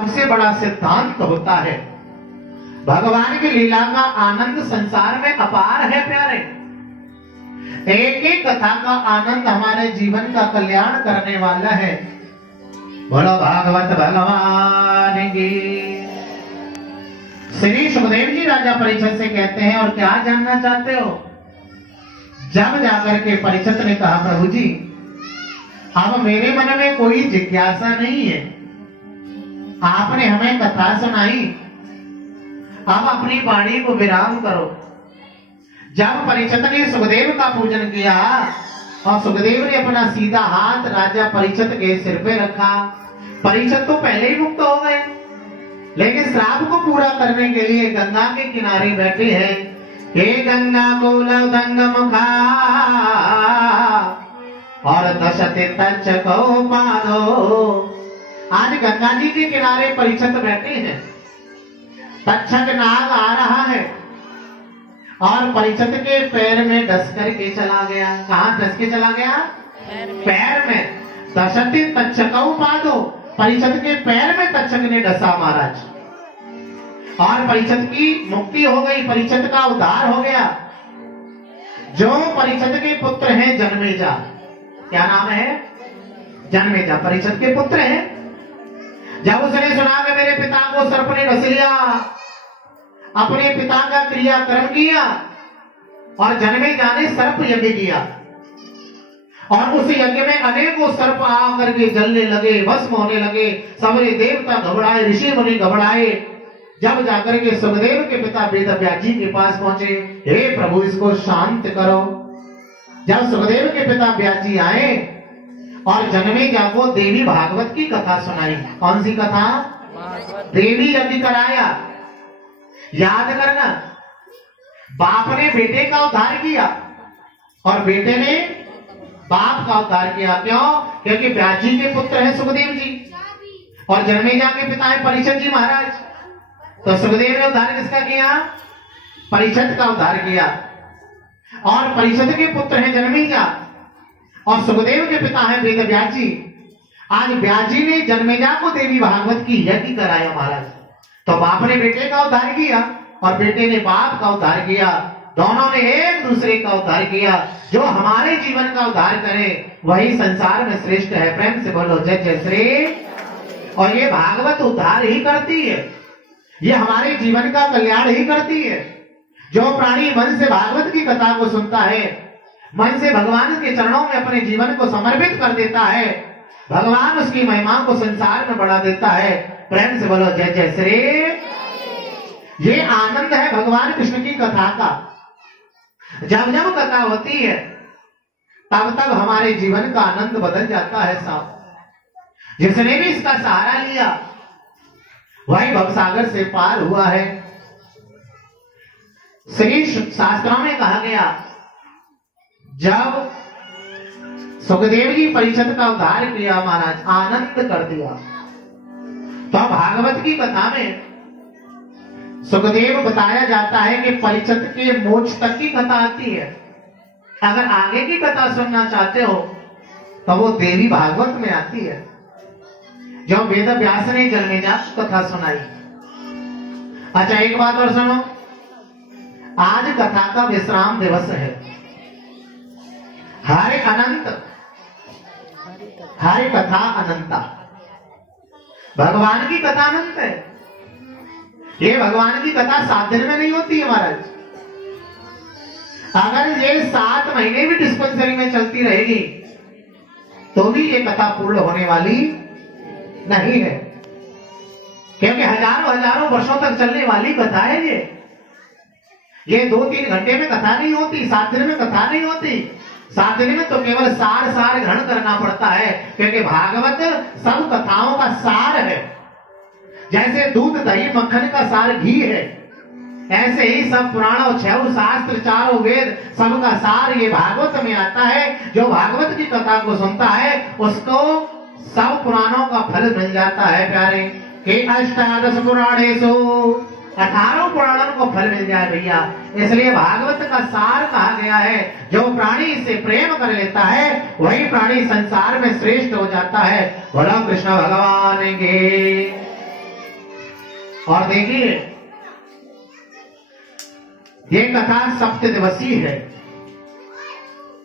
सबसे बड़ा सिद्धांत होता है। भगवान की लीला का आनंद संसार में अपार है प्यारे। एक एक कथा का आनंद हमारे जीवन का कल्याण करने वाला है। बोलो भागवत भगवान की। श्री सुखदेव जी राजा परीक्षित से कहते हैं, और क्या जानना चाहते हो? जब जाकर के परीक्षित ने कहा, प्रभु जी अब मेरे मन में कोई जिज्ञासा नहीं है, आपने हमें कथा सुनाई, अब अपनी वाणी को विराम करो। जब परीक्षित ने सुखदेव का पूजन किया और सुखदेव ने अपना सीधा हाथ राजा परीक्षित के सिर पे रखा, परीक्षित तो पहले ही मुक्त हो गए, लेकिन श्राप को पूरा करने के लिए गंगा के किनारे बैठे हैं। हे गंगा मूलदंग मुखा और दशते तक्षको पादो। आज गंगा जी के किनारे परीक्षित बैठे हैं। तक्षक नाग आ रहा है और परीक्षित के पैर में डस करके चला गया। कहां डस के चला गया? पैर में। दशते तक्षको पादो, परीक्षित के पैर में तक्षक ने डसा महाराज, और परीक्षित की मुक्ति हो गई, परीक्षित का उद्धार हो गया। जो परीक्षित के पुत्र हैं जन्मेजा, क्या नाम है? जन्मेजा परीक्षित के पुत्र हैं। जब उसने सुना कि मेरे पिता को सर्प ने डस लिया, अपने पिता का क्रियाकर्म किया और जन्मेजा ने सर्प यज्ञ किया, और उस यज्ञ में अनेकों सर्प आकर के जलने लगे, भस्म होने लगे। सबरे देवता घबराए, ऋषि मुनि घबराए। जब जाकर के सुखदेव के पिता वेदव्यास जी के पास पहुंचे, हे प्रभु इसको शांत करो। जब सुखदेव के पिता व्यास जी आए और जन्मेजा को देवी भागवत की कथा सुनाई। कौन सी कथा? देवी यज्ञ कराया। याद करना, बाप ने बेटे का उद्धार किया और बेटे ने बाप का उद्धार किया। क्यों? क्योंकि व्यास जी के पुत्र हैं सुखदेव जी और जन्मेजा के पिता है परीक्षित जी महाराज। तो सुखदेव ने उद्धार किसका किया? परीक्षित का उद्धार किया। और परीक्षित के पुत्र हैं जन्मेजा और सुखदेव के पिता हैं वेदव्यास जी। आज व्यास जी ने जन्मेजा को देवी भागवत की यज्ञ कराया महाराज। तो बाप ने बेटे का उद्धार किया और बेटे ने बाप का उद्धार किया। दोनों ने एक दूसरे का उद्धार किया। जो हमारे जीवन का उद्धार करे वही संसार में श्रेष्ठ है। प्रेम से बोलो जय जय श्री। और ये भागवत उद्धार ही करती है, ये हमारे जीवन का कल्याण ही करती है। जो प्राणी मन से भागवत की कथा को सुनता है, मन से भगवान के चरणों में अपने जीवन को समर्पित कर देता है, भगवान उसकी महिमा को संसार में बढ़ा देता है। प्रेम से बोलो जय जय श्री। ये आनंद है भगवान कृष्ण की कथा का। जब जब कथा होती है तब तब हमारे जीवन का आनंद बदल जाता है साहब। जिसने भी इसका सहारा लिया वही भवसागर से पार हुआ है। श्री शास्त्रों में कहा गया, जब सुखदेव जी परीक्षित का उद्धार किया महाराज, आनंद कर दिया, तो भागवत की कथा में सुखदेव बताया जाता है कि परीक्षित के मोक्ष तक की कथा आती है। अगर आगे की कथा सुनना चाहते हो तो वो देवी भागवत में आती है, जो वेदव्यास ने जन्मेजा की कथा सुनाई। अच्छा एक बात और सुनो, आज कथा का विश्राम दिवस है। हरि अनंत, हरि कथा अनंता। भगवान की कथा अनंत है। ये भगवान की कथा 7 दिन में नहीं होती है महाराज। अगर ये 7 महीने भी डिस्पेंसरी में चलती रहेगी तो भी ये कथा पूर्ण होने वाली नहीं है, क्योंकि हजारों हजारों वर्षों तक चलने वाली कथा है ये 2-3 घंटे में कथा नहीं होती, 7 दिन में कथा नहीं होती। 7 दिन में तो केवल सार ग्रहण करना पड़ता है, क्योंकि भागवत सब कथाओं का सार है। जैसे दूध दही मक्खन का सार घी है, ऐसे ही सब पुराणों 6 शास्त्र 4 वेद सबका सार ये भागवत में आता है। जो भागवत की कथा को सुनता है उसको सब पुराणों का फल मिल जाता है प्यारे। के अष्टादश पुराणेषु 18 पुराणों को फल मिल जाए भैया। इसलिए भागवत का सार कहा गया है, जो प्राणी से प्रेम कर लेता है वही प्राणी संसार में श्रेष्ठ हो जाता है। बोलो कृष्ण भगवान के। और देखिए ये कथा सप्त दिवसीय है।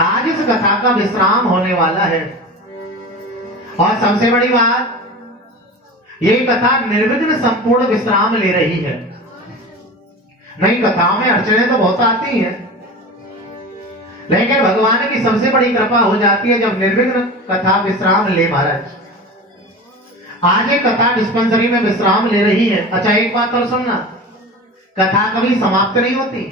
आज इस कथा का विश्राम होने वाला है। और सबसे बड़ी बात, ये कथा निर्विघ्न संपूर्ण विश्राम ले रही है। नहीं, कथाओं में अड़चने तो बहुत आती हैं, लेकिन भगवान की सबसे बड़ी कृपा हो जाती है जब निर्विघ्न कथा विश्राम ले। महाराज आज एक कथा डिस्पेंसरी में विश्राम ले रही है। अच्छा, एक बात और सुनना, कथा कभी समाप्त नहीं होती,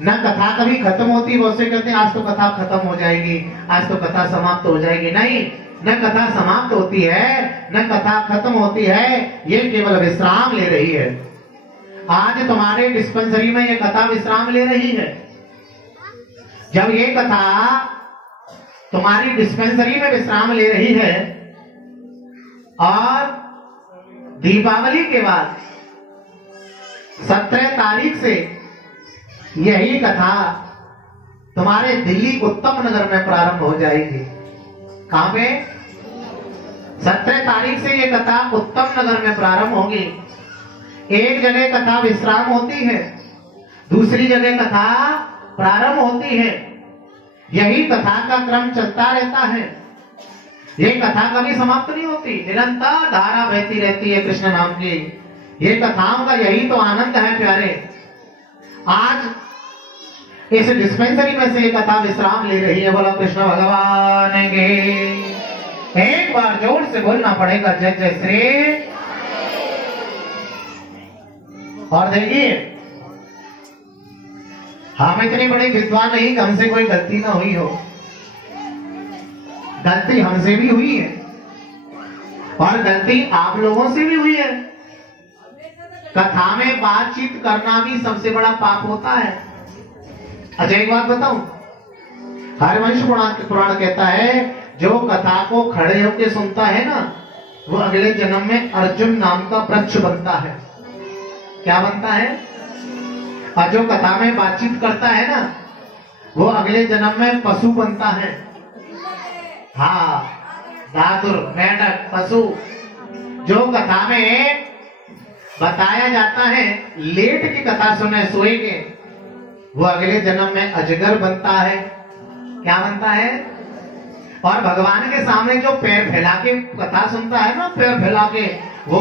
न कथा कभी खत्म होती। वो से कहते हैं आज तो कथा खत्म हो जाएगी, आज तो कथा समाप्त हो जाएगी। नहीं, न कथा समाप्त होती है, न कथा खत्म होती है, ये केवल विश्राम ले रही है। आज तुम्हारे डिस्पेंसरी में ये कथा विश्राम ले रही है। जब ये कथा तुम्हारी डिस्पेंसरी में विश्राम ले रही है और दीपावली के बाद 17 तारीख से यही कथा तुम्हारे दिल्ली उत्तम नगर में प्रारंभ हो जाएगी। कहां पे? 17 तारीख से ये कथा उत्तम नगर में प्रारंभ होगी। एक जगह कथा विश्राम होती है, दूसरी जगह कथा प्रारंभ होती है। यही कथा का क्रम चलता रहता है। ये कथा कभी समाप्त नहीं होती, निरंतर धारा बहती रहती है कृष्ण नाम की। ये कथाओं का यही तो आनंद है प्यारे। आज इस डिस्पेंसरी में से ये कथा विश्राम ले रही है। बोलो कृष्ण भगवान के। एक बार जोर से बोलना पड़ेगा, जय जय श्री। और देखिए, हम इतने बड़े विद्वान नहीं, हमसे कोई गलती ना हुई हो। गलती हमसे भी हुई है और गलती आप लोगों से भी हुई है। कथा में बातचीत करना भी सबसे बड़ा पाप होता है। अच्छा, एक बात बताऊं, हरिवंश पुराण कहता है जो कथा को खड़े होकर सुनता है ना, वो अगले जन्म में अर्जुन नाम का वृक्ष बनता है। क्या बनता है? और जो कथा में बातचीत करता है ना, वो अगले जन्म में पशु बनता है। हाँ, धातुर, मेढक, पशु। जो कथा में बताया जाता है लेट की कथा सुने सोए के, वो अगले जन्म में अजगर बनता है। क्या बनता है? और भगवान के सामने जो पैर फैला के कथा सुनता है ना, पैर फैला के, वो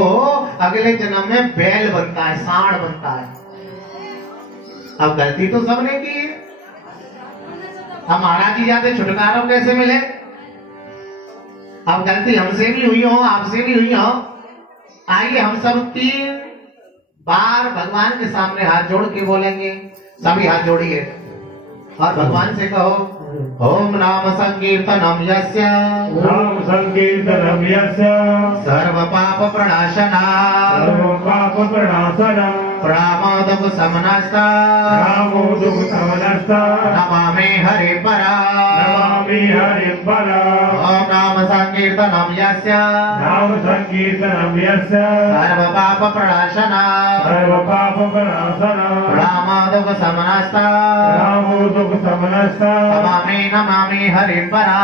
अगले जन्म में बैल बनता है, सांड बनता है। अब गलती तो सबने की है। अब महाराज जी जाते छुटकारा कैसे मिले? अब गलती हमसे भी हुई हो, आपसे भी हुई हो। आइए हम सब 3 बार भगवान के सामने हाथ जोड़ के बोलेंगे। सभी हाथ जोड़िए और भगवान से कहो, ओम नाम संकीर्तनम यस्य, नाम संकीर्तनम यस्य, सर्व पाप प्रणाशना, सर्व पाप प्रणाशनम, प्रमादप समनस्ता, रामोदुख समनस्ता, नमामि हरि परा, नमामि हरि परा। ओम नाम संकीर्तनम यस्य, नाम संकीर्तनम यस्य, सर्व पाप प्रणाशना, सर्व पाप प्रणाशनम, प्रमादप समनस्ता, रामोदुख समनस्ता, नमामि हरि परा,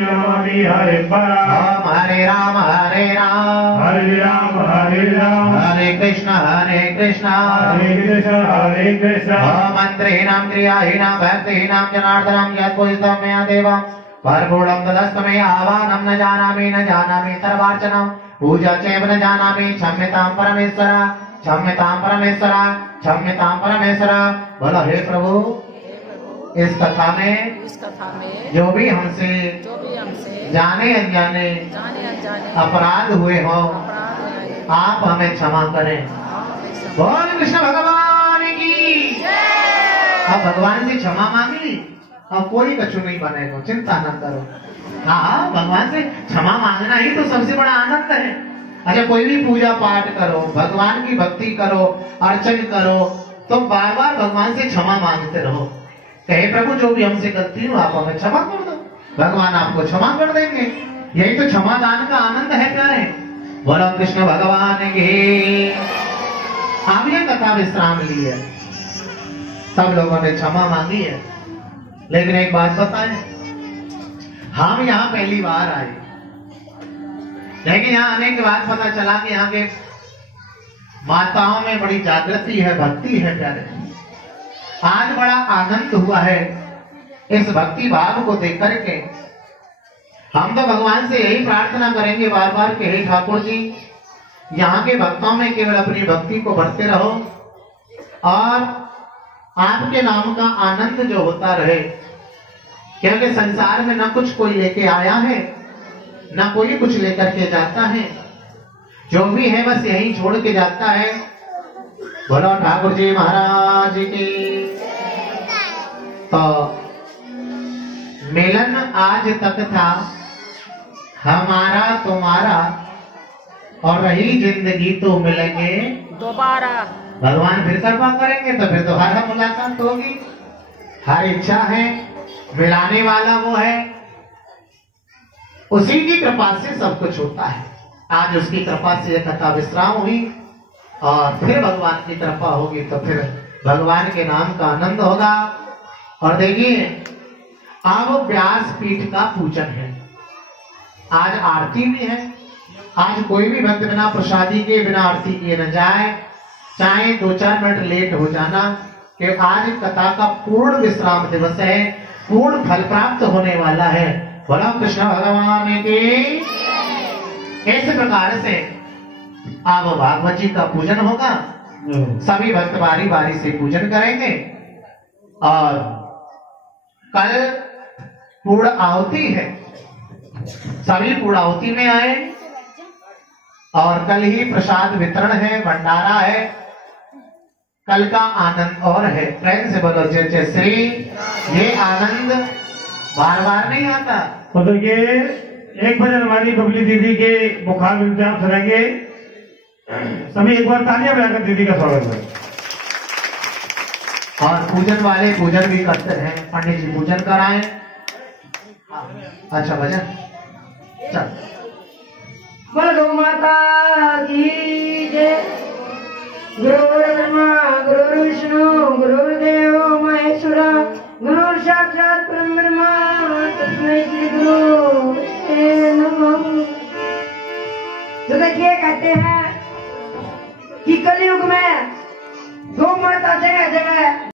नमामि हरि परा। ओम हरे राम हरे राम, हरे राम हरे राम, हरे कृष्ण हरे कृष्ण ओम मंत्रहीनां क्रियाहीनां भक्तिहीनां जनार्दनं यत्पूजितं मया देवं परमूढं तदस्तमे आवाहनं न जानामि सर्वार्चनं पूजा चैव न जानामि। क्षम्यतां परमेश्वर, क्षम्यतां परमेश्वर, क्षम्यतां परमेश्वर। बोलो हे प्रभु, इस कथा में जो भी हमसे जाने अनजाने अपराध हुए हो, आप हमें क्षमा करें। बोल कृष्ण भगवान की। अब भगवान से क्षमा मांगी, अब कोई कछु नहीं बनेगा, चिंता न करो। हाँ, भगवान से क्षमा मांगना ही तो सबसे बड़ा आनंद है। अच्छा, कोई भी पूजा पाठ करो, भगवान की भक्ति करो, अर्चन करो, तो बार बार भगवान से क्षमा मांगते रहो। कहे प्रभु जो भी हमसे गलती हो आप हमें क्षमा कर दो, भगवान आपको क्षमा कर देंगे। यही तो क्षमा दान का आनंद है प्यारे। बोलो कृष्ण भगवान की। अब ये कथा विश्राम ली है, सब लोगों ने क्षमा मांगी है। लेकिन एक बात बताएं, हम यहाँ पहली बार आए, लेकिन यहाँ आने के बाद पता चला कि यहाँ के माताओं में बड़ी जागृति है, भक्ति है प्यारे। आज बड़ा आनंद हुआ है इस भक्ति भाव को देख करके। हम तो भगवान से यही प्रार्थना करेंगे बार बार कि हे ठाकुर जी, यहाँ के भक्तों में केवल अपनी भक्ति को बढ़ते रहो और आपके नाम का आनंद जो होता रहे, क्योंकि संसार में न कुछ कोई लेके आया है, न कोई कुछ लेकर के जाता है। जो भी है बस यही छोड़ के जाता है। बोलो ठाकुर जी महाराज की। तो मिलन आज तक था हमारा तुम्हारा, और रही जिंदगी तो मिलेंगे दोबारा। भगवान फिर कृपा करेंगे तो फिर दोबारा मुलाकात होगी। हर इच्छा है, मिलाने वाला वो है, उसी की कृपा से सब कुछ होता है। आज उसकी कृपा से यह कथा विश्राम हुई और फिर भगवान की कृपा होगी तो फिर भगवान के नाम का आनंद होगा। और देखिए अब व्यास पीठ का पूजन है, आज आरती भी है। आज कोई भी भक्त बिना प्रसादी के, बिना आरती किए न जाए, चाहे 2-4 मिनट लेट हो जाना, कि आज कथा का पूर्ण विश्राम दिवस है, पूर्ण फल प्राप्त होने वाला है। बोलो कृष्ण भगवान की। इस प्रकार से अब भागवत जी का पूजन होगा। सभी भक्त बारी बारी से पूजन करेंगे और कल पूर्ण आहुति है, सभी पूर्ण आहुति में आए और कल ही प्रसाद वितरण है, भंडारा है। कल का आनंद और है। प्रेम से बोलो जय जय श्री। ये आनंद बार बार नहीं आता। तो देखिए 1 बजे हमारी बबली दीदी के बुखार में इंतजाम करेंगे। सभी एक बार तालियां बजाकर दीदी का स्वागत करें। और पूजन वाले पूजन भी करते हैं, पंडित जी पूजन कराएं। अच्छा भजन चल। बोलो गौ माता की जय। गुरुर्ब्रह्मा गुरुर्विष्णु गुरुर्देव महेश्वरा, गुरु साक्षात परब्रह्म तस्मै श्री गुरु नमः। तो देखिए कहते हैं कि कलयुग में गौ माता जगह जगह